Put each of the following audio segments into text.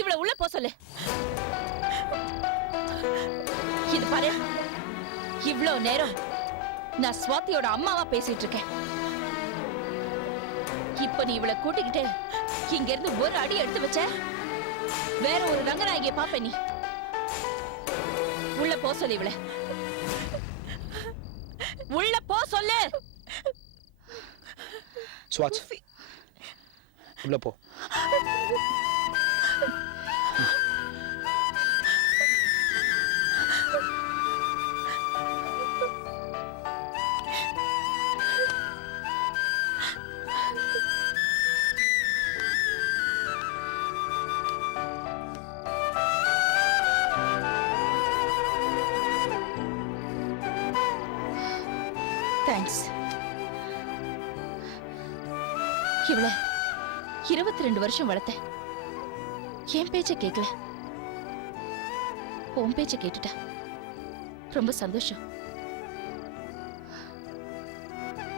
இவள உள்ள போ சொல்லு. இது பாரு, இவ்வளவு நேரம் நான் ஸ்வாதியோட அம்மாவா பேசிட்டு இருக்கேன். இப்ப நீ இவளை கூட்டிக்கிட்டு இங்க இருந்து ஒரு அடி எடுத்து வச்ச, வேற ஒரு ரங்கநாயகியை பாப்ப. நீ உள்ள போ சொல்லு. இவள உள்ள போ சொல்லு. ஸ்வாத், உள்ள போ. தேங்க்ஸ். இவள 22 வருஷம் வளர்த்தேன். என் பேச்ச கேட்கல, உன் பேச்ச கேட்டுட்டா. ரொம்ப சந்தோஷம்.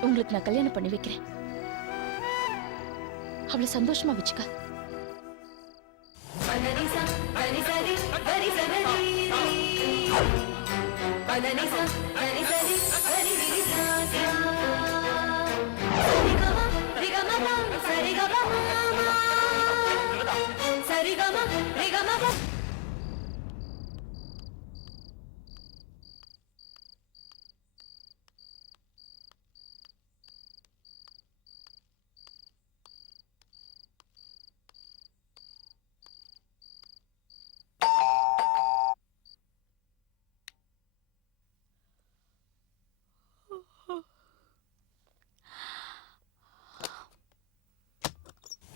உங்களுக்கு நான் கல்யாணம் பண்ணி வைக்கிறேன். அவளை சந்தோஷமா வச்சுக்க.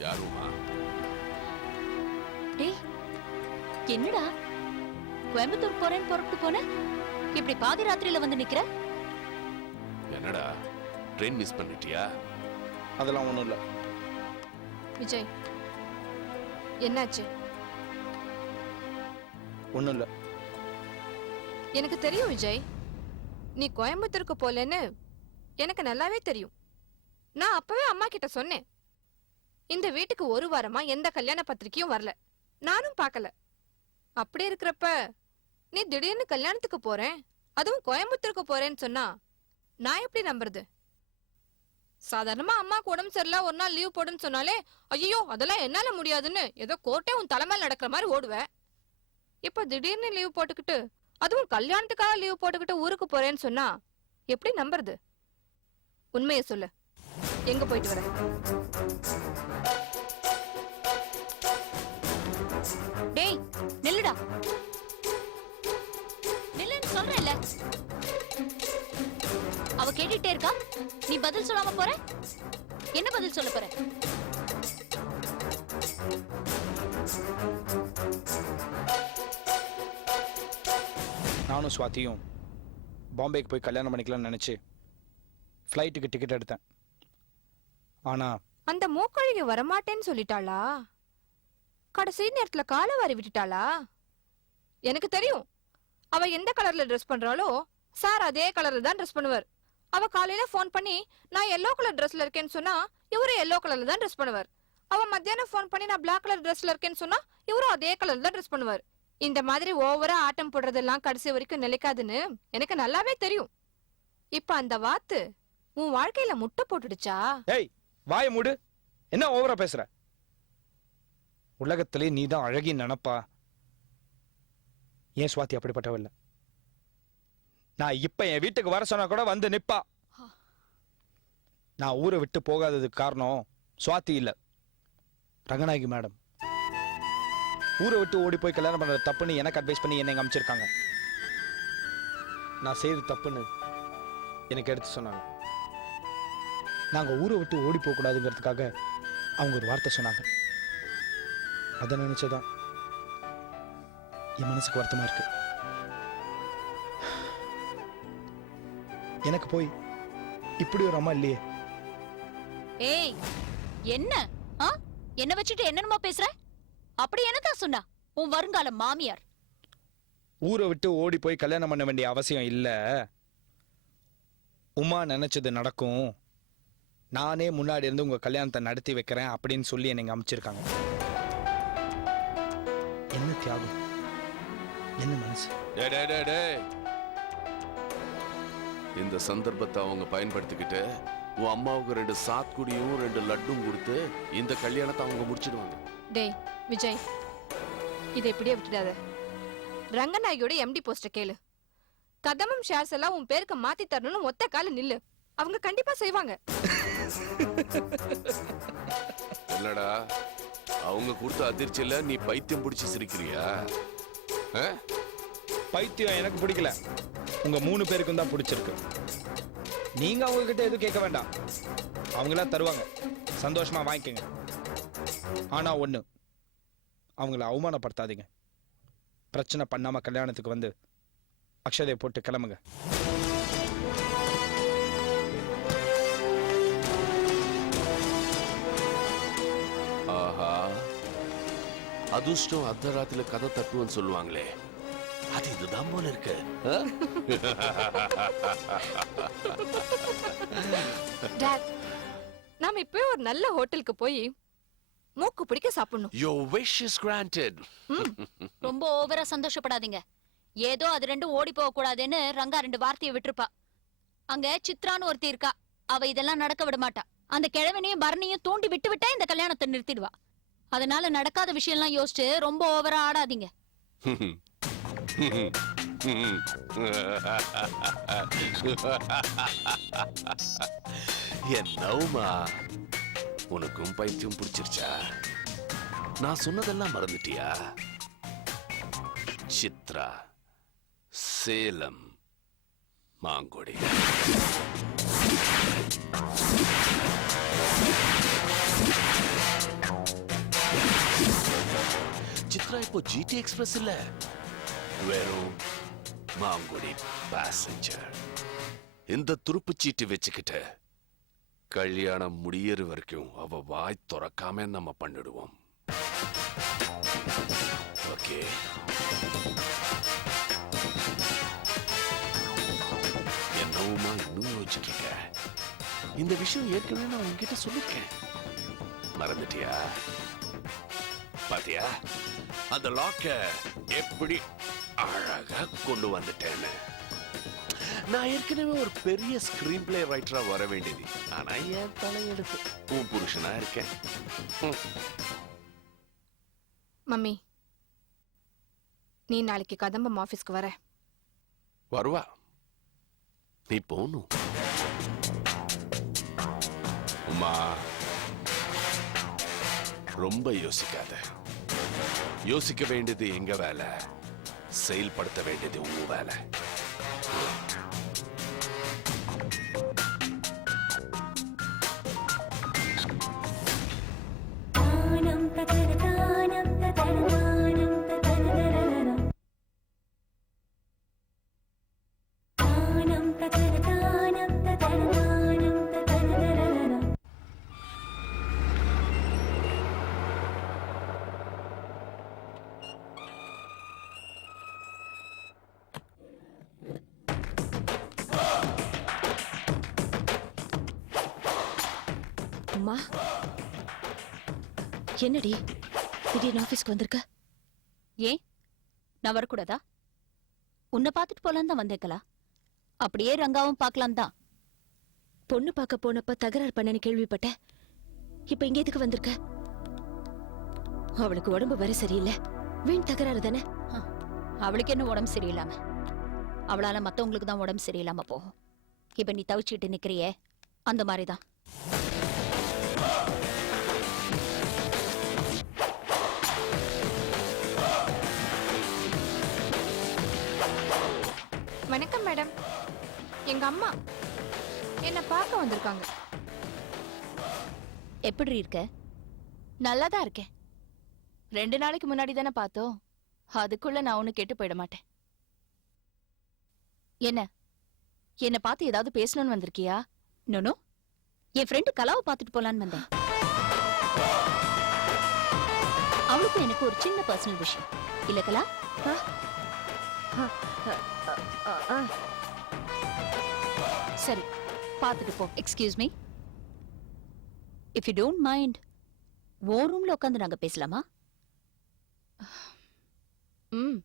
யாருமா? டேய், என்னடா கோயம்புத்தூர் போறேன்னு புறப்பட்டு போன, இப்படி பாதி ராத்திரியில வந்து நிக்கிற? என்னடா ட்ரெயின் மிஸ் பண்ணிட்டியா? அதெல்லாம் ஒண்ணும் இல்ல. விஜய், என்னாச்சு? ஒண்ணும் இல்ல. எனக்கு தெரியும் விஜய், நீ கோயம்புத்தூருக்கு போலன்னு எனக்கு நல்லாவே தெரியும். நான் அப்பவே அம்மா கிட்ட சொன்னேன். இந்த வீட்டுக்கு ஒரு வாரமா எந்த கல்யாண பத்திரிக்கையும் வரல, நானும் பார்க்கல. அப்படி இருக்கிறப்ப நீ திடீர்னு கல்யாணத்துக்கு போறேன், அதுவும் கோயம்புத்தூருக்கு போறேன்னு சொன்னா நான் எப்படி நம்புறது? சாதாரணமா அம்மாக்கு உடம்பு சரியில்லை, ஒரு நாள் லீவ் போடுன்னு சொன்னாலே ஐயோ அதெல்லாம் என்னால முடியாதுன்னு ஏதோ கோர்ட்டே உன் தலைமையில் நடக்கிற மாதிரி ஓடுவேன். இப்ப திடீர்னு லீவ் போட்டுக்கிட்டு, அதுவும் கல்யாணத்துக்காக லீவ் போட்டுக்கிட்டு ஊருக்கு போறேன்னு சொன்னா எப்படி நம்புறது? உண்மையை சொல்லு, எங்க போயிட்டு வர? டேய் நில்லுடா, நில்லுன்னு சொல்றேன்ல. அவ கேட்டுட்டே இருக்கா, நீ பதில் சொல்லாம போற. என்ன பதில் சொல்ல போற? நானும் ஸ்வாதியும் பாம்பேக்கு போய் கல்யாணம் பண்ணிக்கலாம்னு நினைச்சு ஃப்ளைட்டுக்கு டிக்கெட் எடுத்தேன். ஆனா அந்த மூக்கழிகை வரமாட்டேன்னு சொல்லிட்டாளா? கடைசி நேரத்துல காலை வாரி விட்டுட்டாளா? எனக்கு தெரியும், அவ எந்த கலர்ல ட்ரெஸ் பண்றாளோ சார் அதே கலர்ல தான் ட்ரெஸ் பண்ணுவார். அவ காலையில போன் பண்ணி நான் எல்லோ கலர் ட்ரெஸ்ல இருக்கேன்னு சொன்னா இவரு எல்லோ கலர்ல தான் ட்ரெஸ் பண்ணுவார். அவ மத்தியானம் போன் பண்ணி நான் பிளாக் கலர் ட்ரெஸ்ல இருக்கேன்னு சொன்னா இவரும் அதே கலர்ல தான் ட்ரெஸ் பண்ணுவார். இந்த மாதிரி ஓவரா ஆட்டம் போடுறதெல்லாம் கடைசி வரைக்கும் நிலைக்காதுன்னு எனக்கு நல்லாவே தெரியும். இப்ப அந்த வாத்து உன் வாழ்க்கையில முட்டை போட்டுடுச்சா? ஏய் வாய மூடு, என்ன ஓவரா பேசுற? உலகத்திலே நீதான் அழகி நினைப்பா. ஏன் ஸ்வாதி அப்படிப்பட்டவ இல்ல. நான் இப்ப என் வீட்டுக்கு வர சொன்னா கூட வந்து நிப்பா. நான் ஊரை விட்டு போகாததுக்கு காரணம் ஸ்வாதி இல்ல, ரங்கநாயகி மேடம். ஊரை விட்டு ஓடி போய் கல்யாணம் பண்றது தப்புன்னு எனக்கு அட்வைஸ் பண்ணி என்னை அமைச்சிருக்காங்க. நான் செய்யறது தப்புன்னு எனக்கு எடுத்து சொன்னாங்க. நாங்க ஊரை விட்டு ஓடி போக கூடாதுங்கிறதுக்காக அவங்க ஒரு வார்த்தை சொன்னாங்க. அதை நினைச்சதான் என் மனசுக்கு வருத்தமா இருக்கு. எனக்கு போய் இப்படி ஒரு அம்மா இல்லையே. ஏய் என்ன என்ன வச்சுட்டு என்னமா பேசுற? அப்படி என்னதான் சொன்னா உன் வருங்கால மாமியார்? ஊரை விட்டு ஓடி போய் கல்யாணம் பண்ண வேண்டிய அவசியம் இல்ல. உமா நினைச்சது நடக்கும், நானே முன்னாடி இருந்து உங்க கல்யாணத்தை நடத்தி வைக்கிறேன் அப்படின்னு சொல்லி என்னை அமைச்சிருக்காங்க. என்ன தியாகம், என்ன மனசு. டேய், டேய், டேய், டேய். இந்த சந்தர்ப்பத்தை அவங்க பயன்படுத்திக்கிட்டு உன் அம்மாவுக்கு 2 சாத்துக்குடியும் 2 லட்டும் கொடுத்து இந்த கல்யாணத்தை அவங்க முடிச்சிடுவாங்க. டேய் விஜய், இதை இப்படியே விட்டுடாத. ரங்கநாயகியோட எம்டி போஸ்ட கேளு. கதமம் ஷேர்ஸ் எல்லாம் உன் பேருக்கு மாத்தி தரணும்னு ஒத்த கால நில்லு. அவங்க கண்டிப்பா செய்வாங்க. என்னடா அவங்க கொடுத்த அதிர்ச்சியில நீ பைத்தியம் பிடிச்சி சிரிக்கிறியா? பைத்தியம் எனக்கு பிடிக்கல, உங்க 3 பேருக்கும் தான் பிடிச்சிருக்கு. நீங்க அவங்க கிட்ட எதுவும் கேட்க வேண்டாம், அவங்களா தருவாங்க, சந்தோஷமா வாங்கிக்கங்க. ஆனா ஒண்ணு, அவங்கள அவமானப்படுத்தாதீங்க. பிரச்சனை பண்ணாம கல்யாணத்துக்கு வந்து அக்ஷதையை போட்டு கிளம்புங்க. ஆஹா, அதிர்ஷ்டம் அர்த்தராத்திரில கதை தட்டுன்னு சொல்லுவாங்களே, அது இதுதான் போல இருக்கு. டாட், நாம இப்பவே ஒரு நல்ல ஹோட்டலுக்கு போய் மூக்கு பிடிக்க சாப்பிடணும். Your wish is granted. ரொம்ப ஓவரா சந்தோஷப்படாதீங்க. ஏதோ அது 2 ஓடி போக கூடாதுன்னு ரங்கா 2 வார்த்தையை விட்டுருப்பா. அங்க சித்ரான்னு ஒருத்தி இருக்கா, அவ இதெல்லாம் நடக்க விட மாட்டா. அந்த கிழவனையும் பரணியும் தூண்டி விட்டா இந்த கல்யாணத்தை நிறுத்திடுவா. அதனால நடக்காத விஷயம் எல்லாம் யோசிச்சு ரொம்ப ஓவரா ஆடாதீங்க. என்னவுமா, உனக்கும் பைத்தியம் பிடிச்சிருச்சா? நான் சொன்னதெல்லாம் மறந்துட்டியா? சித்ரா, சேலம், மாங்குடி. சித்ரா இப்போ ஜிடி எக்ஸ்பிரஸ் இல்ல, வெறும் மாங்குடி பேசஞ்சர். இந்த துருப்பு சீட்டு வச்சுக்கிட்டு கல்யாணம் முடியற வரைக்கும் அவ வாய் திறக்காம நம்ம பண்ணிடுவோம். ஓகே? என்னவுமா இன்னும் யோசிச்சுட்டு? இந்த விஷயம் ஏற்கனவே நான் உங்ககிட்ட சொல்லிருக்கேன், மறந்துட்டியா? பாத்தியா அந்த லாக்க எப்படி அழகா கொண்டு வந்துட்டேன்னு? நான் ஏற்கனவே ஒரு பெரிய ஸ்கிரீன் பிளே ரைட்டரா வர வேண்டியது, ஆனா என் தலையெடுத்து உன் புருஷனா இருக்கேன். மம்மி, நீ நாளைக்கு கதம்பம் ஆபீஸ்க்கு வர. வருவா, நீ போணும். உமா, ரொம்ப யோசிக்காத. யோசிக்க வேண்டியது எங்க வேலை, செயல்படுத்த வேண்டியது உங்க வேலை. அம்மா, என்னடி திடீர்னு ஆபீஸ்க்கு வந்திருக்க? ஏன் நான் வரக்கூடாதா? உன்னை பார்த்துட்டு போலாம் தான் வந்தேக்கலாம். அப்படியே ரங்காவும் பார்க்கலாம் தான். பொண்ணு பார்க்க போனப்ப தகராறு பண்ணனு கேள்விப்பட்டேன். இப்ப இங்க எதுக்கு வந்திருக்க? அவளுக்கு உடம்பு வர சரியில்லை, வீண் தகராறு தானே. அவளுக்கு என்ன உடம்பு சரியில்லாம? அவளால மத்தவங்களுக்கு தான் உடம்பு சரியில்லாம போகும். இப்ப நீ தவிச்சுக்கிட்டு நிக்கிறியே, அந்த மாதிரிதான். வணக்கம் மேடம், எங்க அம்மா என்ன பார்க்க வந்திருக்காங்க. எப்படி இருக்க? நல்லாதான் இருக்கேன். 2 நாளைக்கு முன்னாடி தானே பார்த்தோம், அதுக்குள்ள நான் ஒண்ணு கெட்டு போயிட மாட்டேன். என்ன பார்த்து ஏதாவது பேசணும்னு வந்திருக்கியா? நோனோ, என் ஃப்ரெண்டு கலாவை பார்த்துட்டு போலான்னு வந்தேன். அவளுக்கும் எனக்கு ஒரு சின்ன பர்சனல் விஷயம் இல்ல கலா? சரி, பார்த்துட்டு போ. Excuse me, if you don't mind, ஓ ரூம்ல உட்காந்து நாங்க பேசலாமா? ம்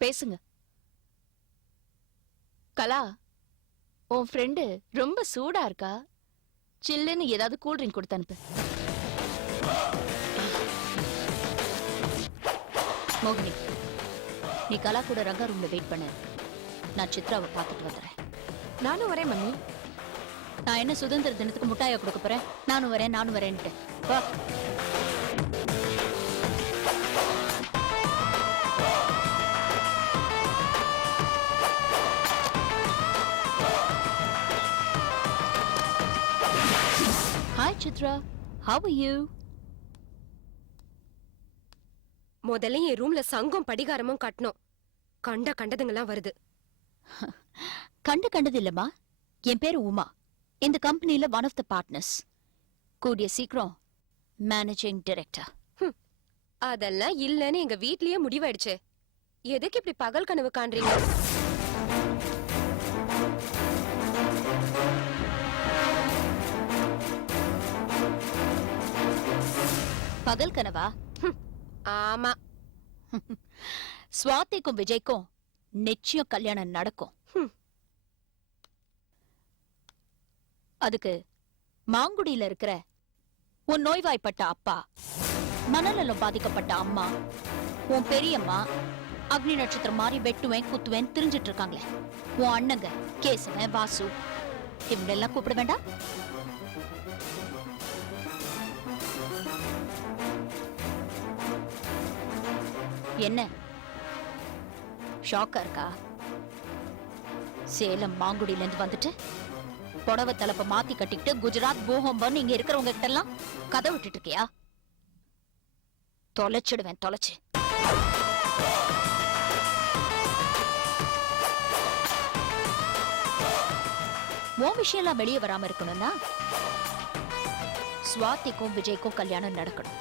பேசுங்க. கலா, உன் ஃப்ரெண்டு ரொம்ப சூடா இருக்கா, சில்லுன்னு ஏதாவது கூல் ட்ரிங்க் கொடுத்து அனுப்பு. மோகினி, நீ கலா கூட ரங்கா ரூம்ல வெயிட் பண்ணு. நான் சித்ராவை பார்த்துட்டு வந்துடுறேன். நானும் வரேன் மம்மி. நான் என்ன சுதந்திர தினத்துக்கு முட்டாயா கொடுக்க போறேன்? நானும் வரேன்ட்டு வா. Hi Chitra, how are you? முதல்ல என் ரூம்ல சங்கம் படிகாரமும் கட்டணும். கண்டதுங்கெல்லாம் வருது. கண்டது இல்லம்மா. என் பேரு உமா. இந்த கம்பெனில ஒன் ஆஃப் த பார்ட்னர்ஸ். கூடிய சீக்கிரம் மேனேஜிங் டைரக்டர். அதெல்லாம் இல்லன்னு எங்க வீட்லயே முடிவாயிடுச்சு. எதுக்கு இப்படி பகல் கனவு காண்றீங்க? பகல் கனவா? ஆமா. ஸ்வாதிக்கும் விஜய்க்கும் நிச்சயம் கல்யாணம் நடக்கும். அதுக்கு மாங்குடியில இருக்கிற உன் நோய்வாய்ப்பட்ட அப்பா, மனநலம் பாதிக்கப்பட்ட அம்மா, உன் பெரியம்மா அக்னி நட்சத்திரம் மாதிரி வெட்டுவேன் குத்துவேன் திரிஞ்சிட்டு இருக்காங்களே, உன் அண்ணங்க கேசவன் வாசு, இவங்க எல்லாம் கூப்பிட வேண்டாம்? என்ன ஷாக்கா இருக்கா? சேலம் மாங்குடியில இருந்து வந்துட்டு புடவை தலைப்ப மாத்தி கட்டிக்கிட்டு குஜராத் பூகம்பம் இங்க இருக்கிறவங்க கிட்ட எல்லாம் கதை விட்டுட்டு இருக்கியா? தொலைச்சிடுவேன், தொலைச்சு. உன் விஷயம் எல்லாம் வெளியே வராம இருக்கணும்னா ஸ்வாதிக்கும் விஜய்க்கும் கல்யாணம் நடக்கணும்.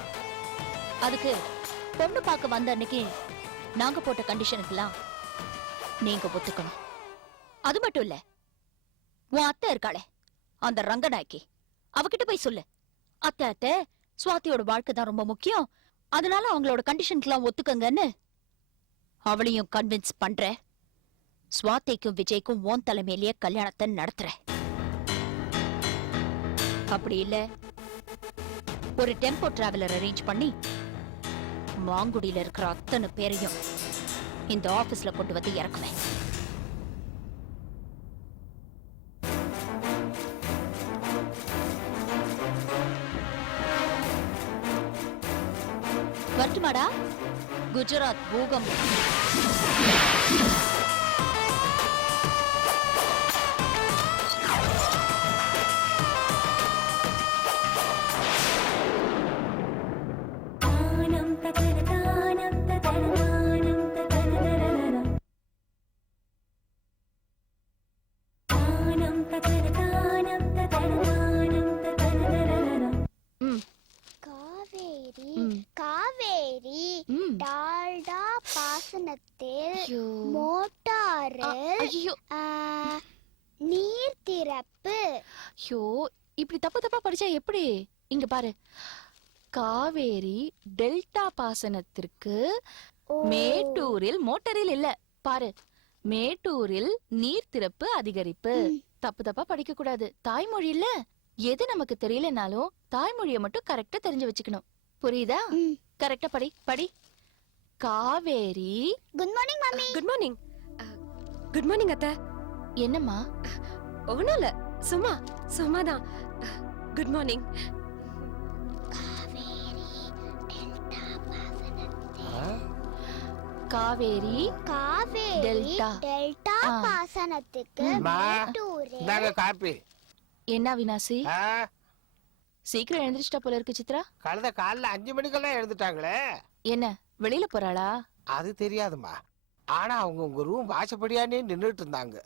அதுக்கு பொண்ணு பார்க்க வந்த அன்னைக்கு நாங்க போட்ட கண்டிஷனுக்கெல்லாம் நீங்க ஒத்துக்கணும். அது மட்டும் இல்ல, உன் அத்தை இருக்காளே அந்த ரங்கநாயக்கி, அவகிட்ட போய் சொல்லு, அத்தை ஸ்வாதியோட வாழ்க்கை தான் ரொம்ப முக்கியம், அதனால அவங்களோட கண்டிஷனுக்கெல்லாம் ஒத்துக்கங்கன்னு. அவளையும் கன்வின்ஸ் பண்ற. ஸ்வாதிக்கும் விஜய்க்கும் உன் தலைமையிலேயே கல்யாணத்தை நடத்துற. அப்படி இல்ல, ஒரு டெம்போ டிராவலர் அரேஞ்ச் பண்ணி மாங்குடியில இருக்கிற அத்தனை பேரையும் இந்த ஆபீஸ்ல கொண்டு வந்து இறக்குவேன். வரட்டுமாடா? குஜராத் பூகம்பம். காவேரி டால்டா பாசனத்தில் மோட்டாரில் நீர் திறப்பு. ஐயோ, இப்படி தப்பா படிச்சா எப்படி? இங்க பாரு, காவேரி டெல்டா பாசனத்திற்கு மேட்டூரில், மோட்டரில் இல்ல, பாரு, மேட்டூரில் நீர் திறப்பு அதிகரிப்பு. தப்பா படிக்க கூடாது. தாய்மொழி இல்ல, எது நமக்கு தெரியலனாலும் தாய்மொழியை மட்டும் கரெக்டா தெரிஞ்சு வச்சுக்கணும். புரியுதா? கரெக்டா படி. Kaveri. Good morning mummy. Good morning. Good morning அத்தை. என்னம்மா? ஒண்ணும் இல்ல, சும்மாதான். Good morning. Kaveri delta delta பாசனத்துக்கு மேட்டூரில் நாங்க காப்பி. என்ன வினாசி, சீக்கிரம் எழுந்திரிச்சிட்டா போல இருக்கு சித்ரா. கழுத காலைல 5 மணிக்கெல்லாம் எழுந்துட்டாங்களே. என்ன வெளியில போறாளா? அது தெரியாதுமா. ஆனா அவங்க உங்க ரூம் வாசப்படியானே நின்றுட்டு இருந்தாங்க.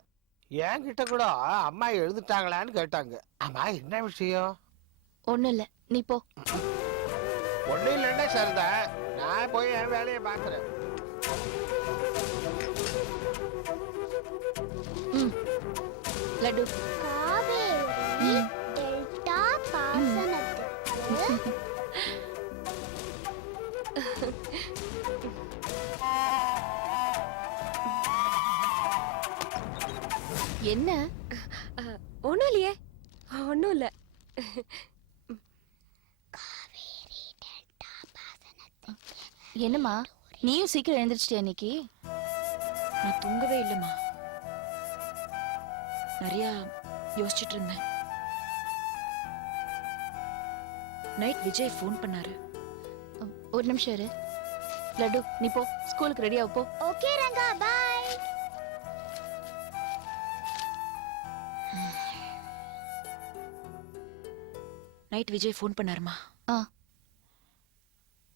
என்கிட்ட கூட அம்மா எழுந்துட்டாங்களான்னு கேட்டாங்க. அம்மா என்ன விஷயம்? ஒண்ணும் இல்ல, நீ போ. ஒண்ணும் இல்லைன்னா சரிதான், நான் போய் என் வேலையை பாக்குறேன். லட்டு. காவேரி டெல்டா பாசனத்துக்கு என்ன ஒண்ணும் இல்லையே, ஒண்ணும் இல்ல. என்னம்மா நீயும் சீக்கிரம் எழுந்திரிச்சிட்டியா இன்னைக்கு? நான் தூங்கவே இல்லைம்மா. நிறைய யோசிச்சுட்டு இருந்தேன். நைட் விஜய் ஃபோன் பண்ணாரு. ஒரு நிமிஷம் இரு. லட்டு நீ போ, ஸ்கூலுக்கு ரெடியா போ. Okay Ranga, bye. Night Vijay phone பண்ணாருமா. ஆ.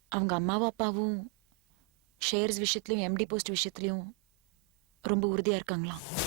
அவங்க அம்மாவும் அப்பாவும் ஷேர்ஸ் விஷயத்துலயும் எம்டி போஸ்ட் விஷயத்துலயும் ரொம்ப உறுதியா இருக்காங்களாம்.